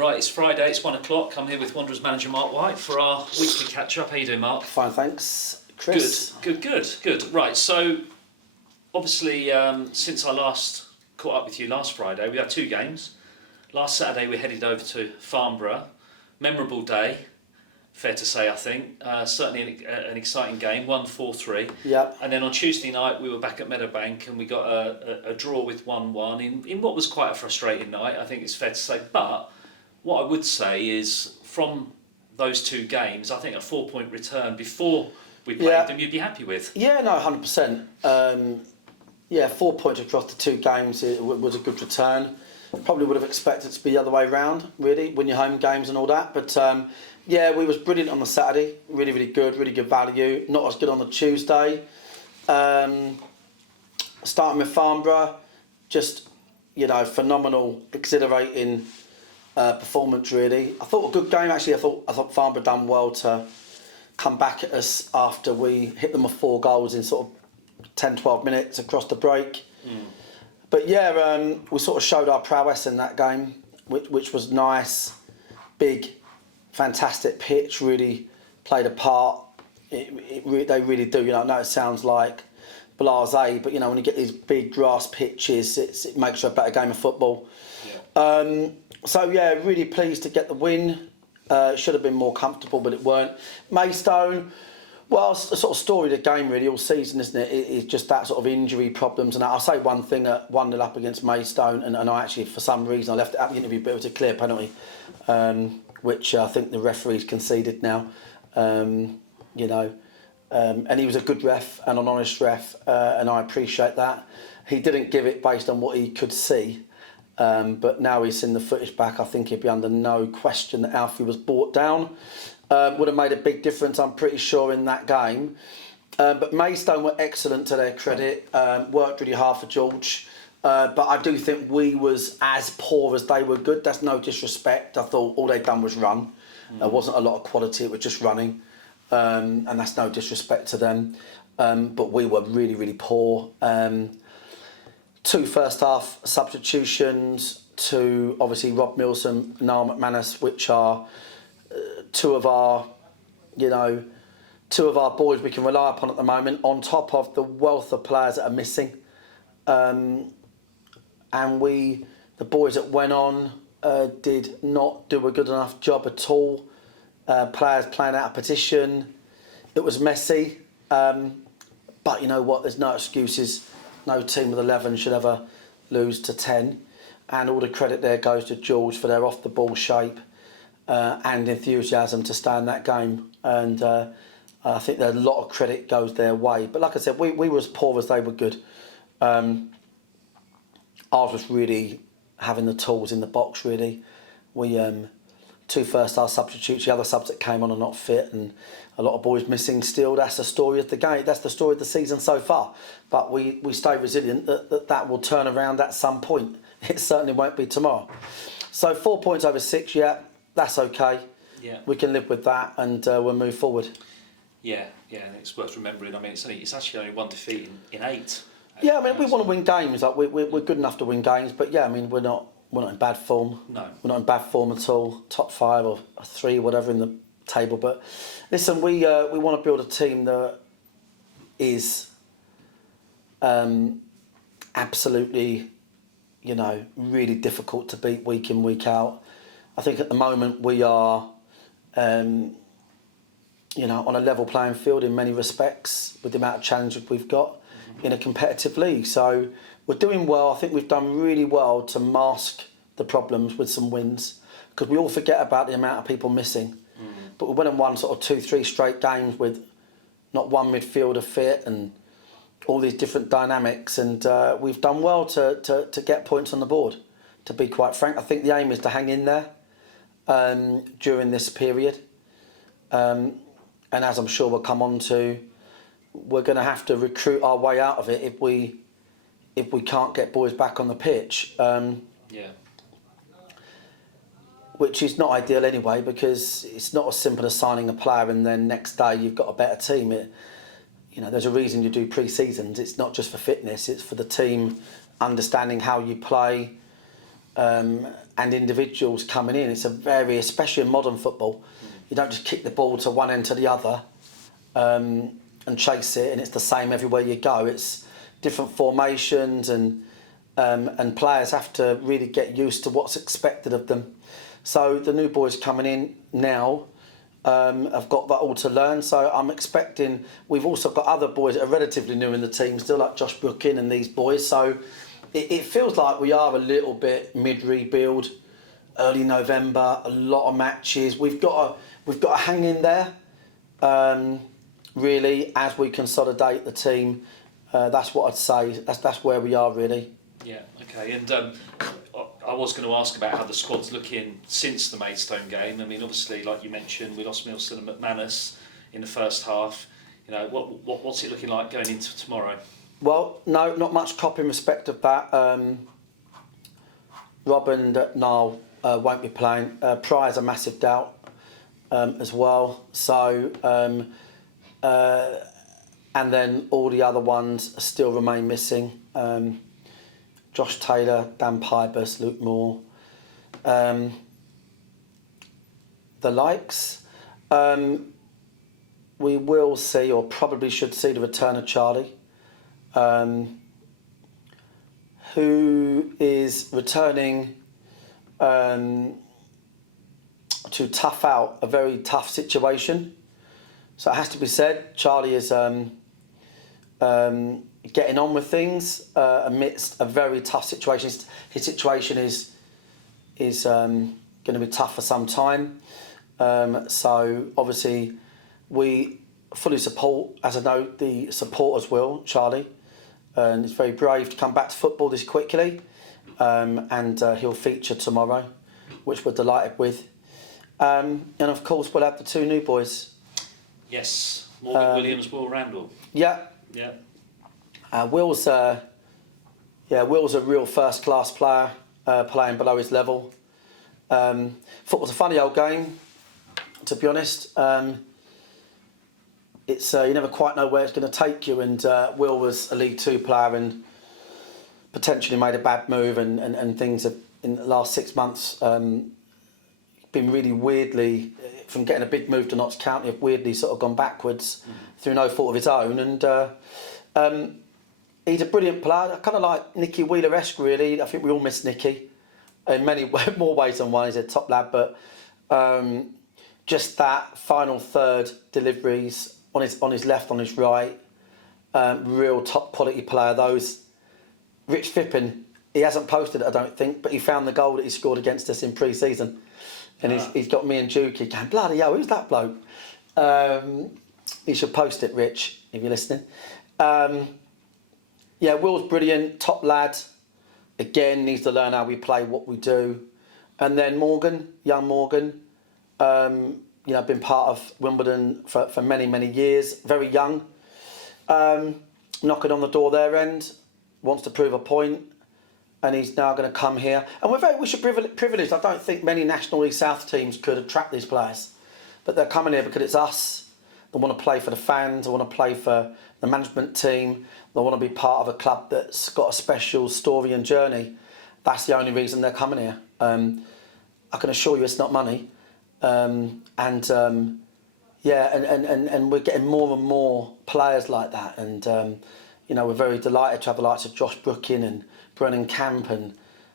Right, it's Friday, it's 1 o'clock. I'm here with Wanderers manager Marc White for our weekly catch-up. How you doing, Marc? Fine, thanks, Chris. Good. Right, so obviously since I last caught up with you last Friday, we had two games. Last Saturday we headed over to Farnborough. Memorable day, fair to say, I think. Certainly an exciting game, 1-4-3. Yep. And then on Tuesday night we were back at Meadowbank and we got a draw with 1-1 in what was quite a frustrating night, I think it's fair to say. But what I would say is from those two games, I think a 4-point return before we played them you'd be happy with. Yeah, no, 100%. 4 points across the two games was a good return. Probably would have expected it to be the other way round, really, win your home games and all that. But we was brilliant on the Saturday. Really good value. Not as good on the Tuesday. Starting with Farnborough, just, phenomenal, exhilarating performance, really. I thought a good game, actually. I thought Farnborough done well to come back at us after we hit them with 4 goals in sort of 10-12 minutes across the break. But we sort of showed our prowess in that game, which was nice. Big, fantastic pitch, really played a part. They really do. I know it sounds like blasé, but when you get these big grass pitches, it makes for a better game of football. Really pleased to get the win. Should have been more comfortable, but it weren't. Maidstone, well, it's a sort of story of the game really all season, isn't it? It's just that sort of injury problems. And I'll say one thing, 1-0 up against Maidstone, and I actually, for some reason, I left it out of the interview, but it was a clear penalty, which I think the referee's conceded now. And he was a good ref and an honest ref, and I appreciate that. He didn't give it based on what he could see. But now he's seen the footage back, I think he'd be under no question that Alfie was brought down. Would have made a big difference, I'm pretty sure, in that game. But Maidstone were excellent to their credit, worked really hard for George. But I do think we was as poor as they were good. That's no disrespect. I thought all they'd done was run. There wasn't a lot of quality, it was just running. And that's no disrespect to them. But we were really poor. 2 first half substitutions to obviously Rob Milson, Niall McManus, which are two of our boys we can rely upon at the moment, on top of the wealth of players that are missing. And the boys that went on did not do a good enough job at all. Players playing out of position. It was messy. But you know what, there's no excuses. No team with 11 should ever lose to 10. And all the credit there goes to George for their off-the-ball shape and enthusiasm to stay in that game. And I think that a lot of credit goes their way. But like I said, we were as poor as they were good. Ours was really having the tools in the box, really. We 2 first half substitutes, the other subs that came on are not fit, and a lot of boys missing still. That's the story of the game. That's the story of the season so far. But we stay resilient that will turn around at some point. It certainly won't be tomorrow. So 4 points over 6, that's okay. Yeah. We can live with that, and we'll move forward. Yeah, and it's worth remembering. I mean, it's actually only 1 defeat in 8. Yeah, I mean, we want to win games. Like we're good enough to win games, but yeah, I mean, we're not in bad form. No, we're not in bad form at all. Top 5 or 3, whatever in the table. But listen, we want to build a team that is absolutely, really difficult to beat week in, week out. I think at the moment we are, on a level playing field in many respects with the amount of challenges we've got in a competitive league. So we're doing well. I think we've done really well to mask the problems with some wins, because we all forget about the amount of people missing. But we went and won sort of 2-3 straight games with not one midfielder fit and all these different dynamics, and we've done well to get points on the board, to be quite frank. I think the aim is to hang in there during this period, and as I'm sure we'll come on to, we're going to have to recruit our way out of it if we can't get boys back on the pitch. Which is not ideal anyway, because it's not as simple as signing a player and then next day you've got a better team. There's a reason you do pre-seasons. It's not just for fitness, it's for the team understanding how you play, and individuals coming in. It's a very, especially in modern football, you don't just kick the ball to one end to the other and chase it, and it's the same everywhere you go. It's different formations, and players have to really get used to what's expected of them. So the new boys coming in now have got that all to learn. So I'm expecting, we've also got other boys that are relatively new in the team still, like Josh Brookin and these boys. So it feels like we are a little bit mid-rebuild, early November, a lot of matches. We've got to hang in there, really, as we consolidate the team. That's what I'd say. That's where we are, really. Yeah, okay. And I was going to ask about how the squad's looking since the Maidstone game. I mean, obviously, like you mentioned, we lost Milson and McManus in the first half. You know, what's it looking like going into tomorrow? Well, no, not much cop in respect of that. Rob and Niall won't be playing. Pryor's a massive doubt as well. So, and then all the other ones still remain missing. Josh Taylor, Dan Pybus, Luke Moore, the likes. We will see, or probably should see, the return of Charlie, who is returning to tough out a very tough situation. So it has to be said, Charlie is getting on with things amidst a very tough situation. His situation is going to be tough for some time. So obviously we fully support, as I know the supporters will, Charlie. And he's very brave to come back to football this quickly. And he'll feature tomorrow, which we're delighted with. And of course we'll have the two new boys. Yes, Morgan Williams, Will Randall. Yeah. Yeah. Will's a real first-class player, playing below his level. Football's a funny old game, to be honest. It's you never quite know where it's going to take you, and Will was a League Two player and potentially made a bad move, and things have, in the last 6 months, been really weirdly, from getting a big move to Notts County, have weirdly sort of gone backwards through no fault of his own. And he's a brilliant player, kind of like Nicky Wheeler-esque, really. I think we all miss Nicky in many more ways than one. He's a top lad, but just that final third deliveries on his left, on his right, real top quality player. Those Rich Fippen, he hasn't posted it, I don't think, but he found the goal that he scored against us in pre-season, and he's got me and Dukey going, bloody hell, who's that bloke? You should post it, Rich, if you're listening. Yeah, Will's brilliant, top lad. Again, needs to learn how we play, what we do. And then Morgan, young Morgan, been part of Wimbledon for many, many years, very young. Knocking on the door their end, wants to prove a point, and he's now going to come here. And we should privileged. I don't think many National League South teams could attract these players, but they're coming here because it's us. They want to play for the fans, they want to play for the management team, they want to be part of a club that's got a special story and journey. That's the only reason they're coming here. I can assure you it's not money. And we're getting more and more players like that. And, we're very delighted to have the likes of Josh Brookin and Brennan Camp and,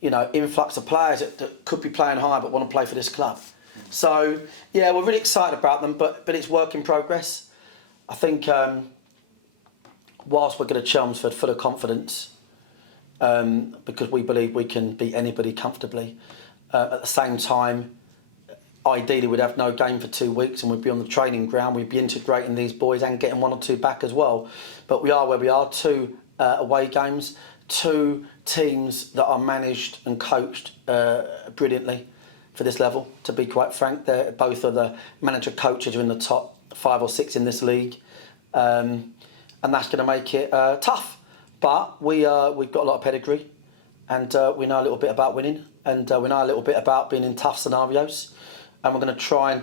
influx of players that could be playing high but want to play for this club. So, yeah, we're really excited about them, but it's work in progress. I think whilst we're going to Chelmsford full of confidence, because we believe we can beat anybody comfortably, at the same time, ideally we'd have no game for 2 weeks and we'd be on the training ground, we'd be integrating these boys and getting 1 or 2 back as well. But we are where we are, 2 away games, 2 teams that are managed and coached brilliantly for this level, to be quite frank. Both of the manager coaches are in the top 5 or 6 in this league, and that's going to make it tough. But we've got a lot of pedigree, and we know a little bit about winning, and we know a little bit about being in tough scenarios, and we're going to try and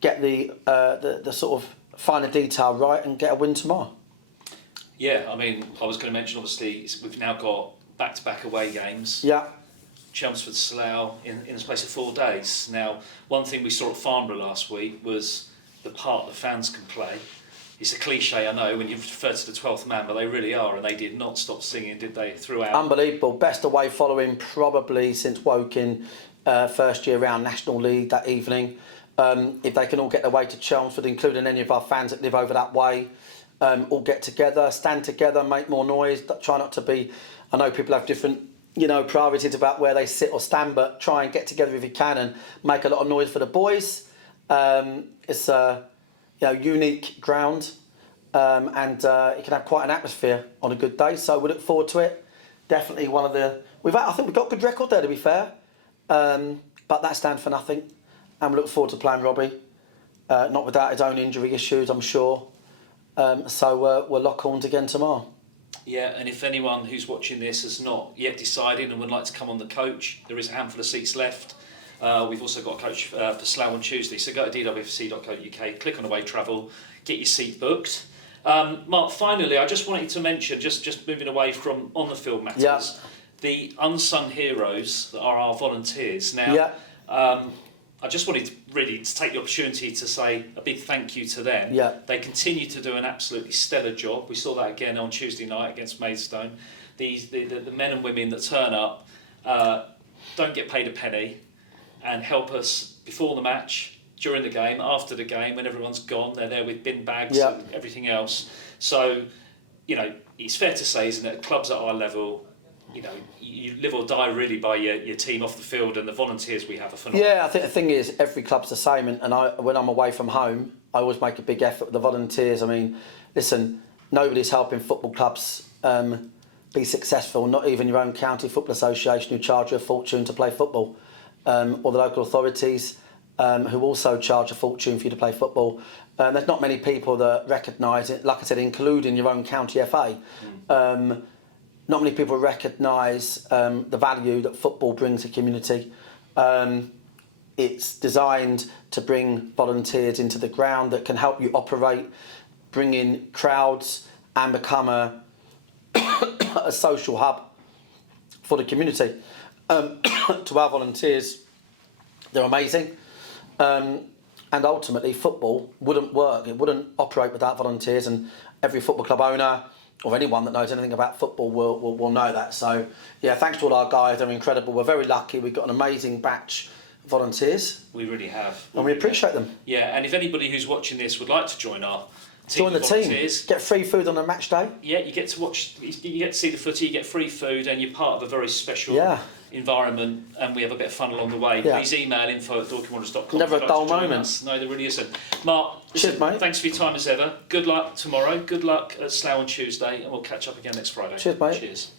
get the sort of finer detail right and get a win tomorrow. Yeah, I mean, I was going to mention, obviously, we've now got back-to-back away games. Yeah. Chelmsford Slough in the space of 4 days. Now, one thing we saw at Farnborough last week was the part the fans can play. It's a cliche, I know, when you refer to the 12th man, but they really are, and they did not stop singing, did they, throughout? Unbelievable. Best away following probably since Woking, first year round National League that evening. If they can all get their way to Chelmsford, including any of our fans that live over that way, all get together, stand together, make more noise, try not to be... I know people have different, priorities about where they sit or stand, but try and get together if you can and make a lot of noise for the boys. It's a unique ground, and it can have quite an atmosphere on a good day. So we look forward to it. Definitely one of the... I think we've got a good record there, to be fair, but that stands for nothing. And we look forward to playing Robbie, not without his own injury issues, I'm sure. So we'll lock horns again tomorrow. Yeah, and if anyone who's watching this has not yet decided and would like to come on the coach, there is a handful of seats left. We've also got a coach for Slough on Tuesday, so go to dwfc.co.uk, click on away travel, get your seat booked. Marc, finally, I just wanted to mention, just moving away from on the field matters, the unsung heroes that are our volunteers. Now, I just wanted really to take the opportunity to say a big thank you to them. Yeah. They continue to do an absolutely stellar job. We saw that again on Tuesday night against Maidstone. The men and women that turn up don't get paid a penny and help us before the match, during the game, after the game, when everyone's gone. They're there with bin bags and everything else. So, it's fair to say, isn't it, clubs at our level, you live or die really by your team off the field, and the volunteers we have are phenomenal. Yeah, I think the thing is, every club's the same, and when I'm away from home, I always make a big effort with the volunteers. I mean, listen, nobody's helping football clubs be successful, not even your own county football association who charge you a fortune to play football, or the local authorities who also charge a fortune for you to play football. There's not many people that recognise it, like I said, including your own county FA. Not many people recognise the value that football brings to the community. It's designed to bring volunteers into the ground that can help you operate, bring in crowds and become a social hub for the community. To our volunteers, they're amazing. And ultimately, football wouldn't work. It wouldn't operate without volunteers, and every football club owner or anyone that knows anything about football will know that. So, yeah, thanks to all our guys. They're incredible. We're very lucky. We've got an amazing batch of volunteers. We really have. And we appreciate them. Yeah, and if anybody who's watching this would like to join our team, join the team. Get free food on a match day. Yeah, you get to watch, you get to see the footy, you get free food, and you're part of a very special environment, and we have a bit of fun along the way. Please email info@dorkingwanderers.com. Never a dull moment. No, there really isn't. Marc, cheers, mate. Thanks for your time as ever. Good luck tomorrow. Good luck at Slough on Tuesday, and we'll catch up again next Friday. Cheers, mate. Cheers.